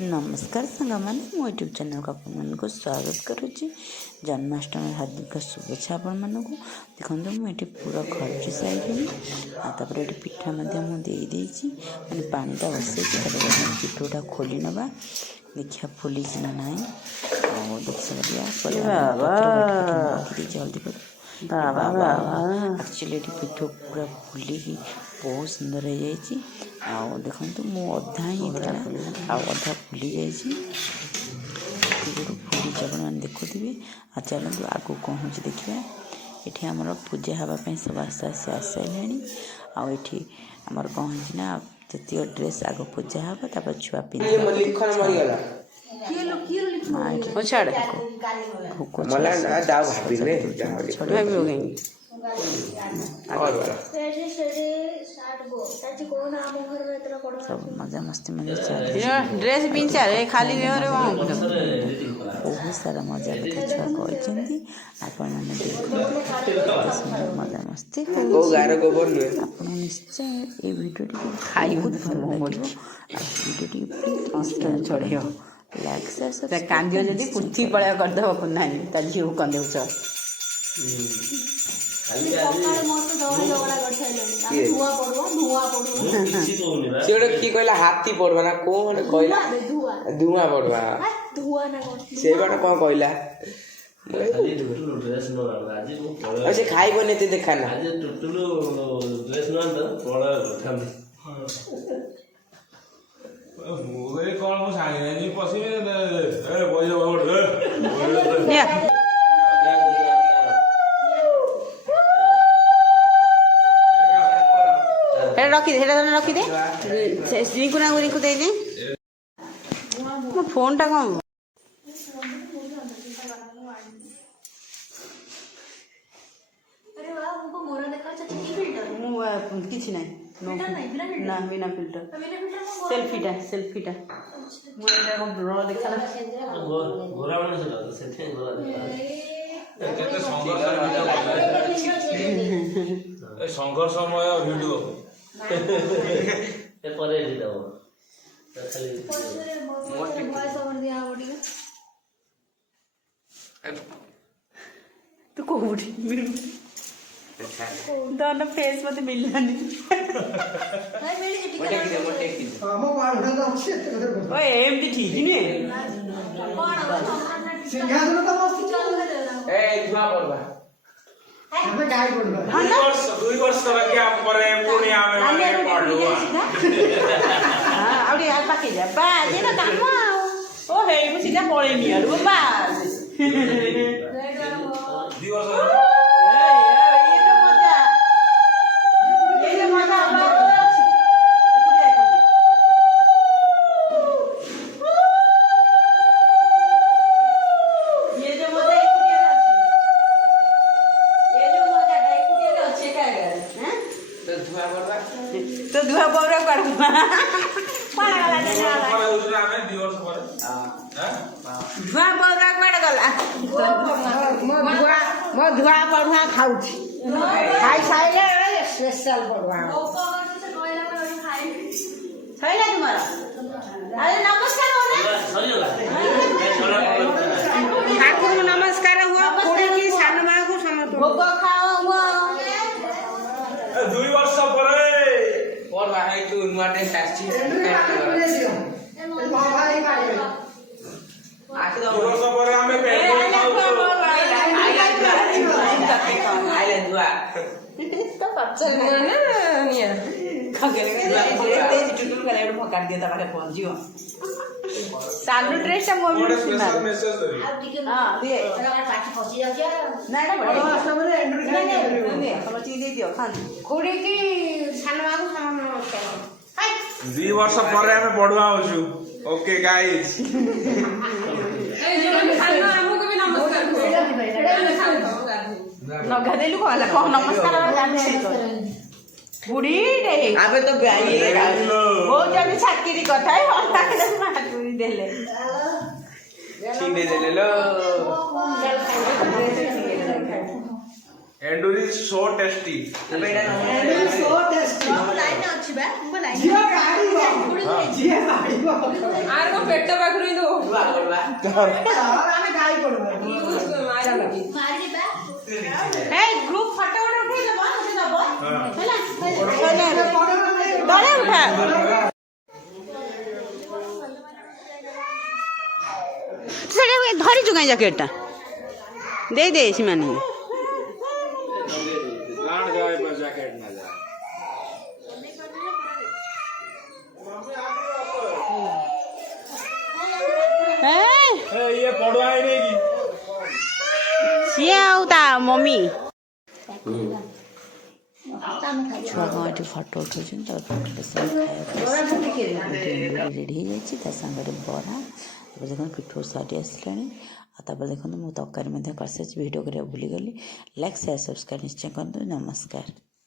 नमस्कार सांगमाने मो YouTube channel को आपको स्वागत करुच्ची। जन्माष्टमी हार्दिक शुभेच्छा आपण मानक। देखो मुझे पूरा खर्च सारे आपर ये पिठा मुझे मैंने पानीटा बसई पिठोटा खोली नवा देखिए फुली ना ना देख जल्दी एक्चुअली ये पिठ पूरा फुलिकी बहुत सुंदर हो जाए। देखो मो अधा ही अधा फुली जाइए फुली मैंने देखुवे। आ चलते आगू कौन हो देखा ये आमर पूजा हाँपाई सब आस्ते आस्ते आस सारे आठी आमर कौन होना जी ड्रेस आग पूजा हाँ तापर छुआ सब मजा मस्ती में ड्रेस पिंचा रे खाली बहुत सारा मजा कथा छुआ कहते आपण मजा मस्ती आप निश्चय ये वीडियो खाई वीडियो लाइक कांदियो जदि पुथी पळा करदब कुना ता झिउ कंदेउछ कि कहला हाथी पड़वा ना कौन कहला धुआं पड़वा से बाटा कौन कहला से खाई बने ते देखा ना आज टुटुलु ड्रेस न त पड़ा थाम मोगे कोन मो सांगे नि पसी ए बोइ जाउ ए रखी दे रिंकू ना रिंकू दे दे मो फोन टा कम किसी ना ना बिना फिल्टर सेल्फीटा ब्लर देखा गोरा मन से सेथे गोरा केते संघर्षमय वीडियो ए परे दिदो खाली तू कोठी दोनों फेस मत मिलना नहीं ओए एमटी ठीक ही नहीं ए धुआं पड़वा हमें गाय पड़वा 2 वर्ष तक आप परे पुणी आवे माने पड़ो हां आउडी यार पाके जा बा जे ना काम ओ हे मु सीधा पळे नियालु बा 2 वर्ष तो धुआ पौरा कर धुआ पौरा कड़ गला मो धुआ पड़ुआ खाउछी खाई साइले स्पेशल पड़ुआ सैला तुम्हारा अरे नमस्कार हो ठाकुर नमस्कार हुआ कोड़ी की सान मां को समतो भोग खाओ हुआ 2 वर्ष परे और भाई तू नुआटे साक्षी आके 2 वर्ष परे हमें पेट आइले दुआ तो पच्चर ना निया खगले टुटुल गले भकार दिया ता पाखे पहुंच जियो सालू ड्रेस ता मोर स्पेशल मेसेज दे हां दिए पाछी फसी जाउ क्या ना बड़ा सबरे एंड्रॉइड दे हम चीज दे दियो खान कोड़ी की सान मां को नमस्कार हाय 2 वर्ष परे हमें पढ़वा होछु। ओके गाइस ए जो खाना हमको भी नमस्कार नगा देलु कहला कह नमस्कार जाने बुढ़ी रे आबे तो गाई वो जने छाकीरी कथा है और ताके माटुरी देले छीने देले लो एंडूरी so tasty so tasty line अछि बा लाइन जिया गाड़ी बा जिया गाड़ी बा आर को पेट ଆମେ ଗାଈ ପଡିବ ଗ୍ରୁପ ଫଟୋ ଗୋଟେ ଉଠେଇଦବ ହେଲା ତଳେ ଉଠା ସେଟା ଧରିଛୁ କାଇଁ ଜ୍ୟାକେଟଟା ଦେଇ ସେମାନେ ये पड़ुआ है नहीं की ସିଏ ଆଉ ତା ମମି ଛୁଆ କ'ଣ ଏଠି ଫଟୋ ଉଠାଉଛନ୍ତି ତାପରେ ଫଟୋ ସାଙ୍ଗେ ଖାଇବା ରେଡ଼ି ହେଇଯାଇଛି ତା ସାଙ୍ଗରେ ବରା ତାପରେ ଦେଖନ୍ତୁ ପିଠଉ ସାରି ଆସିଲାଣି ଆଉ ତାପରେ ଦେଖନ୍ତୁ ମୁଁ ତରକାରୀ ମଧ୍ୟ କରିସାରିଛି ଭିଡ଼ିଓ କରିବାକୁ ଭୁଲିଗଲି ଲାଇକ୍ ସେୟାର ସବସ୍କ୍ରାଇବ୍ ନିଶ୍ଚୟ କରନ୍ତୁ ନମସ୍କାର।